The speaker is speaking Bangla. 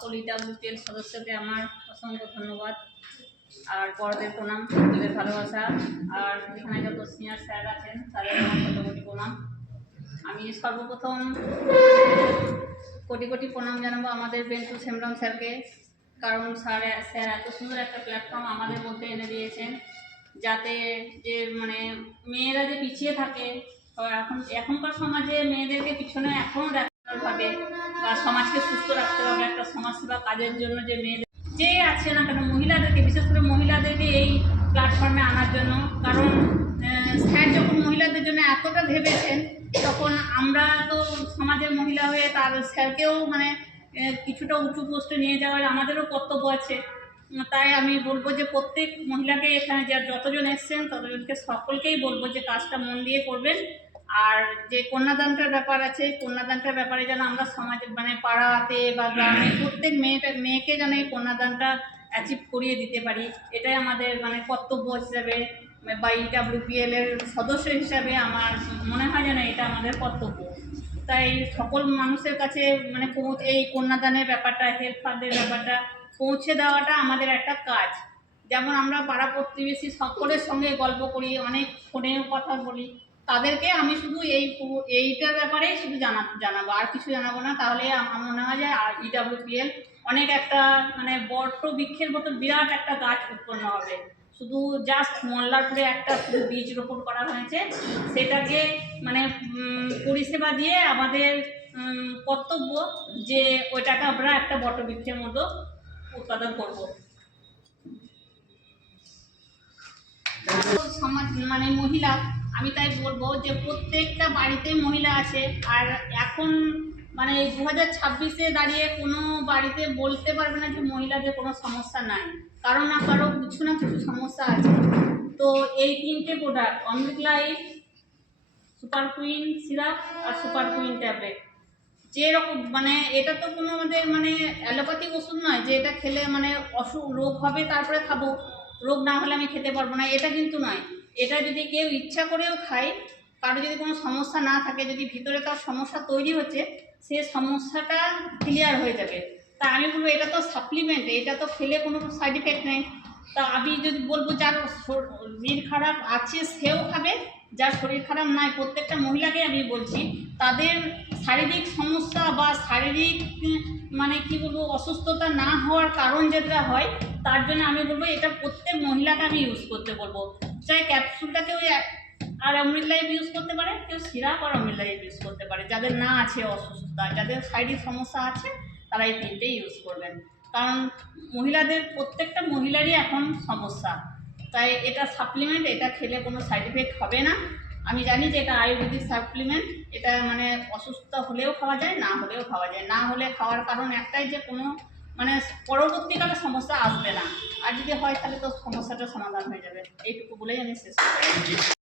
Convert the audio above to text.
সকল ইডাব্লিউপিএল সদস্যকে আমার অসংখ্য ধন্যবাদ আর বড়দের প্রণাম, ওদের ভালোবাসা, আর এখানে যত সিনিয়র স্যার আছেন তাদের আমার কোটি কোটি প্রণাম। আমি সর্বপ্রথম কোটি কোটি প্রণাম জানাবো আমাদের বেন্টু সেমরাম স্যারকে, কারণ স্যার এত সুন্দর একটা প্ল্যাটফর্ম আমাদের মধ্যে এনে দিয়েছেন, যাতে যে মানে মেয়েরা যে পিছিয়ে থাকে, এখনকার সমাজে মেয়েদেরকে পিছনে এখনও দেখাভাবে বা সমাজকে সুস্থ রাখতে হবে, একটা সমাজসেবা কাজের জন্য যে মেয়েদের যে আছে না কেন, মহিলাদেরকে, বিশেষ করে মহিলাদেরকে এই প্ল্যাটফর্মে আনার জন্য। কারণ স্যার যখন মহিলাদের জন্য এতটা ভেবেছেন, তখন আমরা তো সমাজের মহিলা হয়ে তার স্যারকেও মানে কিছুটা উঁচু পোস্টে নিয়ে যাওয়ার আমাদেরও কর্তব্য আছে। তাই আমি বলবো যে প্রত্যেক মহিলাকে, এখানে যতজন এসছেন ততজনকে সকলকেই বলবো যে কাজটা মন দিয়ে করবেন। আর যে কন্যাদানটার ব্যাপার আছে, কন্যাদানটার ব্যাপারে যেন আমরা সমাজে মানে পাড়াতে বা গ্রামে প্রত্যেক মেয়েকে যেন এই কন্যাদানটা অ্যাচিভ করিয়ে দিতে পারি, এটাই আমাদের মানে কর্তব্য হিসাবে বা ইডাব্লিউপিএল এর সদস্য হিসাবে আমার মনে হয় যেন এটা আমাদের কর্তব্য। তাই সকল মানুষের কাছে মানে এই কন্যাদানের ব্যাপারটা, হেল্প ফান্ডের ব্যাপারটা পৌঁছে দেওয়াটা আমাদের একটা কাজ। যেমন আমরা পাড়া প্রতিবেশী সকলের সঙ্গে গল্প করি, অনেক ফোনেও কথা বলি, তাদেরকে আমি শুধু এইটার ব্যাপারেই শুধু জানাবো, আর কিছু জানাবো না। তাহলে আমার মনে হয় যে ইডাব্লিউপিএল অনেক একটা মানে বট বৃক্ষের মতো বিরাট একটা গাছ উৎপন্ন হবে। শুধু জাস্ট মল্লারপুরে একটা শুধু বীজ রোপণ করা হয়েছে, সেটাকে মানে পরিষেবা দিয়ে আমাদের কর্তব্য যে ওইটাকে আমরা একটা বটবৃক্ষের মতো উৎপাদন করব। সমাজ মানে মহিলা, আমি তাই বলবো যে প্রত্যেকটা বাড়িতে মহিলা আছে। আর এখন মানে 2026-এ দাঁড়িয়ে কোনো বাড়িতে বলতে পারবে না যে মহিলাদের কোনো সমস্যা নাই, কারো না কারো কিছু না কিছু সমস্যা আছে। তো এই 3টে প্রোডাক্ট, অমৃত লাইফ, সুপার কুইন সিরাপ আর সুপার কুইন ট্যাবলেট, যেরকম মানে এটা তো কোনো আমাদের মানে অ্যালোপ্যাথিক ওষুধ নয় যে এটা খেলে মানে রোগ হবে তারপরে খাবো, রোগ না হলে আমি খেতে পারবো না, এটা কিন্তু নয়। এটা যদি কেউ ইচ্ছা করেও খায়, কারো যদি কোনো সমস্যা না থাকে, যদি ভিতরে তার সমস্যা তৈরি হচ্ছে, সে সমস্যাটা ক্লিয়ার হয়ে যাবে। তা আমি বলবো এটা তো সাপ্লিমেন্ট, এটা তো খেলে কোনো সাইড এফেক্ট নেই। তা আমি যদি বলবো যার শরীর খারাপ আছে সেও খাবে, যার শরীর খারাপ নাই, প্রত্যেকটা মহিলাকে আমি বলছি তাদের শারীরিক সমস্যা বা শারীরিক মানে কি বলবো অসুস্থতা না হওয়ার কারণ যেটা হয়, তার জন্য আমি বলবো এটা প্রত্যেক মহিলাকে আমি ইউজ করতে বলবো। চাই ক্যাপসুলটা কেউ আর অমৃত লাইফ ইউজ করতে পারে, কেউ সিরাপ আর অমৃত লাইফ ইউজ করতে পারে। যাদের না আছে অসুস্থতা, যাদের শারীরিক সমস্যা আছে, তারা এই 3টেই ইউজ করবেন। কারণ মহিলাদের প্রত্যেকটা মহিলারই এখন সমস্যা, তাই এটা সাপ্লিমেন্ট, এটা খেলে কোনো সাইড এফেক্ট হবে না। আমি জানি যে এটা আয়ুর্বেদিক সাপ্লিমেন্ট, এটা মানে অসুস্থ হলেও খাওয়া যায়, না হলেও খাওয়া যায়। না হলে খাওয়ার কারণ একটাই যে কোনো মানে পরবর্তীকালে সমস্যা আসবে না, আর যদি হয় তাহলে তো সমস্যাটার সমাধান হয়ে যাবে। এইটুকু বলেই আমি শেষ করছি।